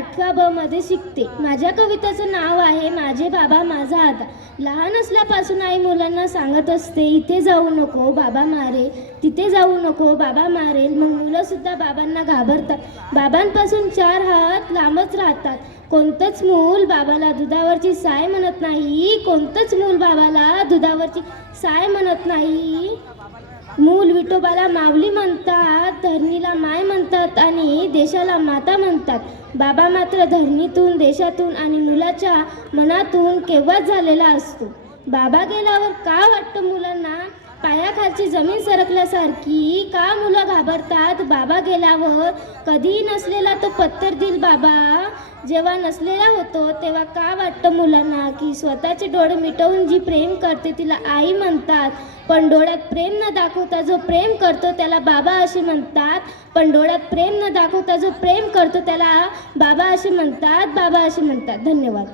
8व्या ब मध्ये शिकते. माझ्या कवितेचं नाव आहे माझे बाबा माझा आधार. लहान असल्यापासून आई मुलांना सांगत असते, इथे जाऊ नको बाबा मारे, तिथे जाऊ नको बाबा मारेल. मग मुलंसुद्धा बाबांना घाबरतात, बाबांपासून 4 हात लांबच राहतात. कोणतंच मूल बाबाला दुधावरची साय म्हणत नाही, कोणतंच मूल बाबाला दुधावरची साय म्हणत नाही. मूल विठोबाला माऊली म्हणतात, धरणीला माय म्हणतात आणि देशाला माता म्हणतात. बाबा मात्र धरणीतून, देशातून आणि मुलाच्या मनातून केव्हाच झालेला असतो. बाबा गेल्यावर का वाटतं मुलांना पायाखालची जमीन सरकल्यासारखी? का मुलं घाबरतात बाबा गेल्यावर? कधीही नसलेला तो पत्तर दिल बाबा जेव्हा नसलेला होतो, तेव्हा का वाटतं मुलांना की स्वतःचे डोळे मिटवून जी प्रेम करते तिला आई म्हणतात, पण डोळ्यात प्रेम न दाखवता जो प्रेम करतो त्याला बाबा असे म्हणतात. पण डोळ्यात प्रेम न दाखवता जो प्रेम करतो त्याला बाबा असे म्हणतात, बाबा असे म्हणतात. धन्यवाद.